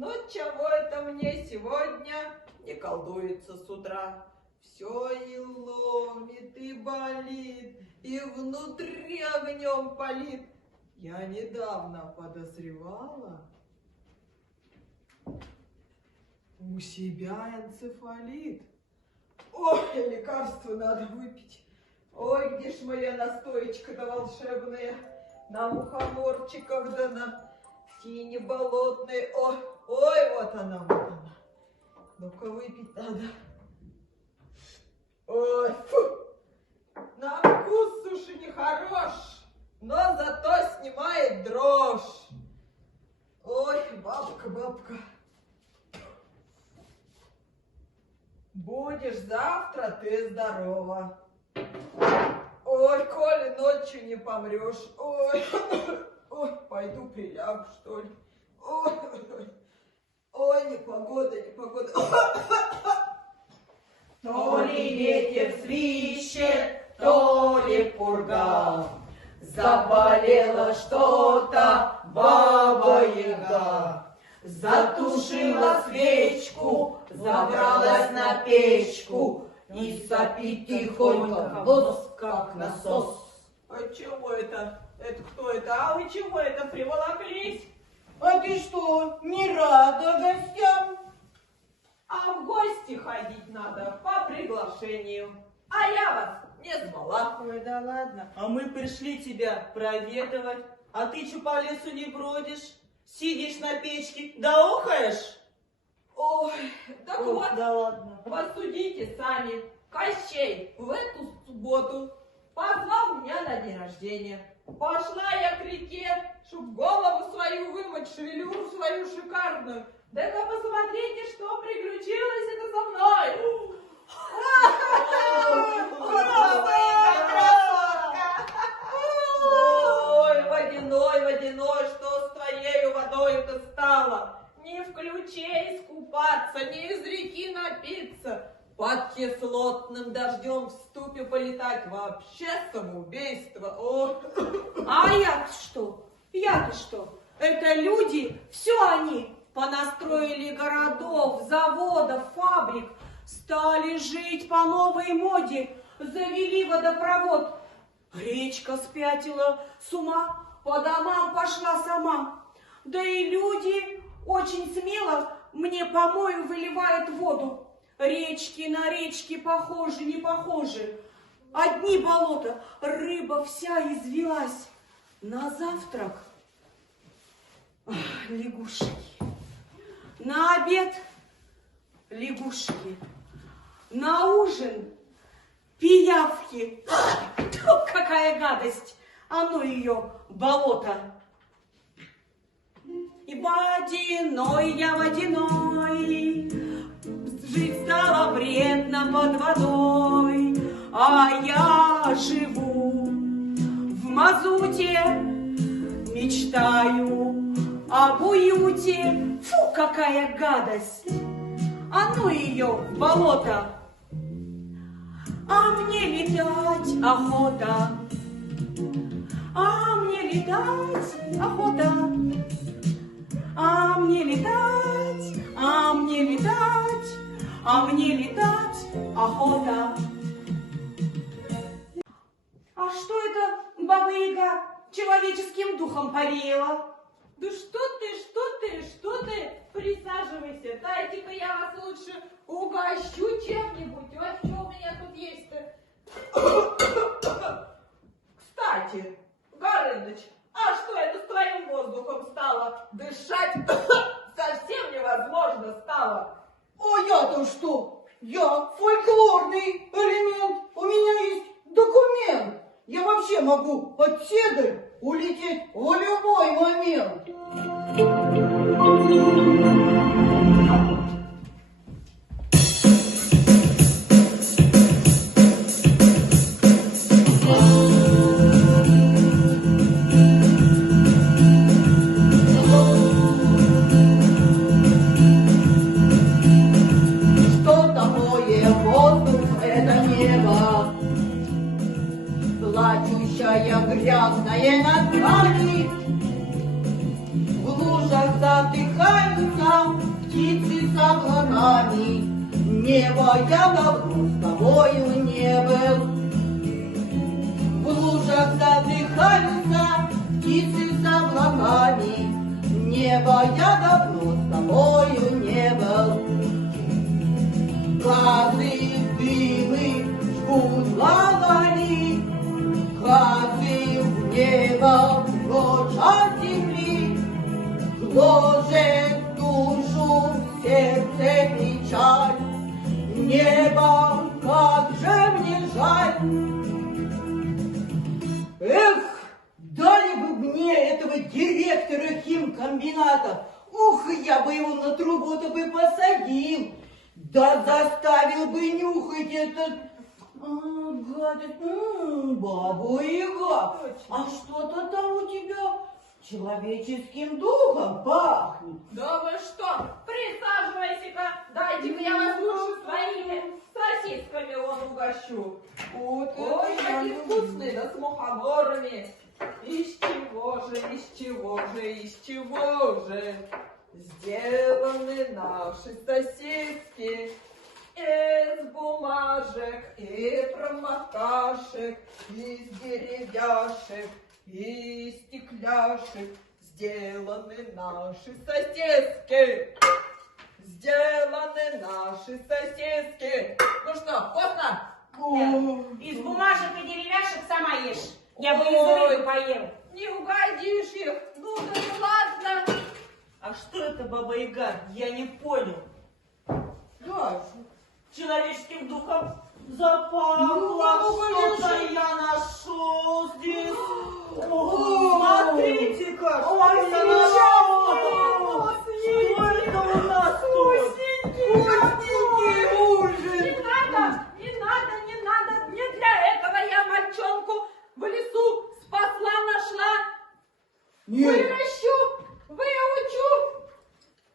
Ну, чего это мне сегодня не колдуется с утра? Все и ломит, и болит, и внутри огнем палит. Я недавно подозревала, у себя энцефалит. Ой, лекарство надо выпить. Ой, где ж моя настоечка-то волшебная? На мухоморчиках да на тине болотной. Ой, ой, вот она, вот она. Ну-ка выпить надо. Ой, фу. На вкус, слушай, не хорош, но зато снимает дрожь. Ой, бабка, бабка. Будешь завтра ты здорова. Ой, коли ночью не помрешь. Ой, ой, пойду прилягу, что ли. Ой, ой, непогода, непогода. То ли ветер свищет, то ли пурга. Заболела что-то баба-яга. Затушила свечку, забралась на печку и сопит тихонько, вот как насос. А чего это? Это кто это? А вы чего это приволоклись? А ты что, не рада гостям? А в гости ходить надо по приглашению. А я вас не звала. Ой, да ладно. А мы пришли тебя проведывать, а ты что по лесу не бродишь? Сидишь на печке, да охаешь? Ой, так Ой, вот, да ладно. посудите сами. Кощей в эту субботу позвал меня на день рождения. Пошла я к реке, чтоб голову свою вымыть, шевелюру свою шикарную. Да-ка посмотрите, что приключилось это со мной. Ой, водяной, водяной, что с твоею водой-то стало? Не в ключе искупаться, не из реки напиться. Под кислотным дождем в ступе полетать вообще самоубийство. О. А я-то что? Я-то что? Это люди, все они понастроили городов, заводов, фабрик, стали жить по новой моде, завели водопровод. Речка спятила с ума, по домам пошла сама. Да и люди очень смело мне помою выливают воду. Речки на речки похожи, не похожи. Одни болота, рыба вся извелась. На завтрак лягушки. На обед лягушки. На ужин пиявки. Какая гадость! А ну ее, болото! И водяной я водяной, жить стало вредно под водой, а я живу в мазуте, мечтаю об уюте. Фу, какая гадость! А ну ее в болото! А мне летать охота, а мне летать охота, а мне летать, а мне летать, а мне летать охота. А что это баба-яга человеческим духом повеяла? Да что ты, присаживайся, дайте-ка я вас лучше угощу чем-нибудь. Вот что у меня тут есть-то. Кстати, Горыныч, а что это с твоим воздухом стало? Дышать совсем невозможно стало. А я-то что? Я фольклорный элемент, у меня есть документ. Я вообще могу от седаль улететь в любой момент. Что такое воздух? Это небо. Плачущая грязная над нами, в лужах задыхаются глаза, птицы с облаками, небо я давно с тобою не был. В лужах задыхаются птицы с облаками, небо я давно с тобою не был. Газы, дымы жгут лавали, газы в небо ложат земли, гложет душу в сердце печаль. Небо, как же мне жаль! Эх, дали бы мне этого директора химкомбината, ух, я бы его на трубу-то бы посадил, да заставил бы нюхать этот гадость. Баба-Яга, а что-то там у тебя человеческим духом пахнет. Да вы что? Присаживайся-ка, дайте-ка я вас лучше своими сосисками вон угощу. Вот Ой, это какие вкусные, да с мухоморами. Из чего же сделаны наши сосиски? Из бумажек и промокашек, из деревяшек и стекляшек сделаны наши сосиски. Сделаны наши сосиски. Ну что, вкусно? Из бумажек и деревяшек сама ешь. Я бы Ой. из рыбы поел. Не угодишь их. Ну да ну ладно. А что это, Баба-Яга? Я не понял. Да, Человеческим духом запахло. Что-то я нашел здесь. О, смотрите-ка, что это нашел. Что это у нас тут? Вкусненький ужин. Не надо. Не для этого я мальчонку в лесу спасла, нашла. Выращу, выучу.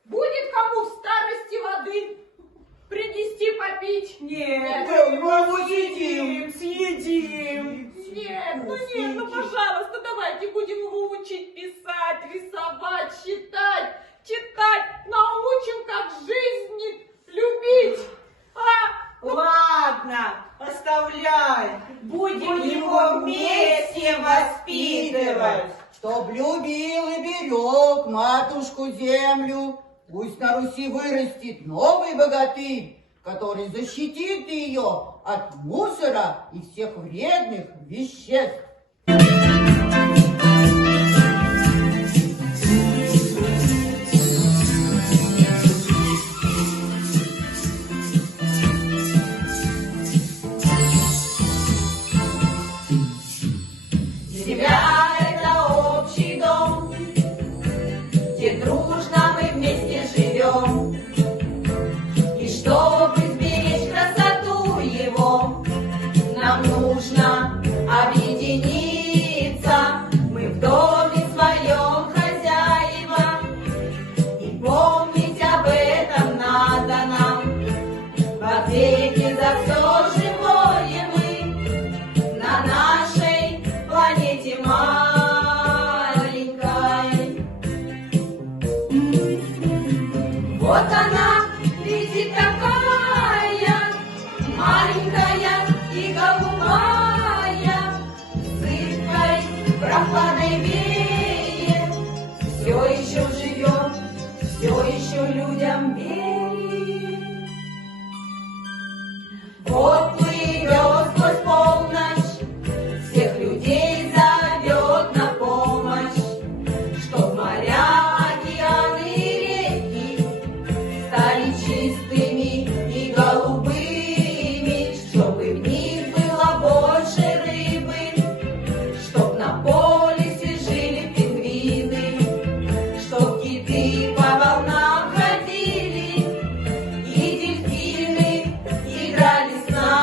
Будет кому в старости воды принести попить. Нет, мы съедим. Нет, ну пожалуйста, давайте будем его учить писать, рисовать, считать, читать, научим, как жизнь любить. Ладно, оставляй. Будем его вместе воспитывать. Чтоб любил и берег матушку землю, пусть на Руси вырастет новый богатырь, который защитит ее от мусора и всех вредных веществ. Семья — это общий дом, где дружно мы вместе живем. И чтобы сберечь красоту его, нам нужно объединиться. Мы в доме своем хозяева, и помнить об этом надо нам. В ответе за все живое мы на нашей планете маленькой. Вот она летит такая, маленькая и голубая, зыбкой, прохладой веет, все еще живет, все еще людям верит. Вот плывет сквозь полночь, всех людей зовет на помощь, чтоб моря, океаны и реки стали чистыми и голубыми, чтобы в них было больше рыбы, чтоб на полюсе жили пингвины, чтоб киты по волнам ходили и дельфины играли с нами.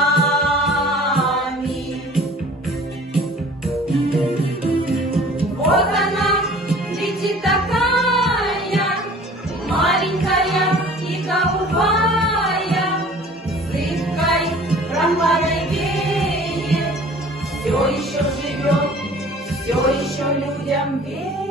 Вот она летит такая, маленькая и голубая, зыбкой, прохладой веет, все еще живет, все еще людям верит.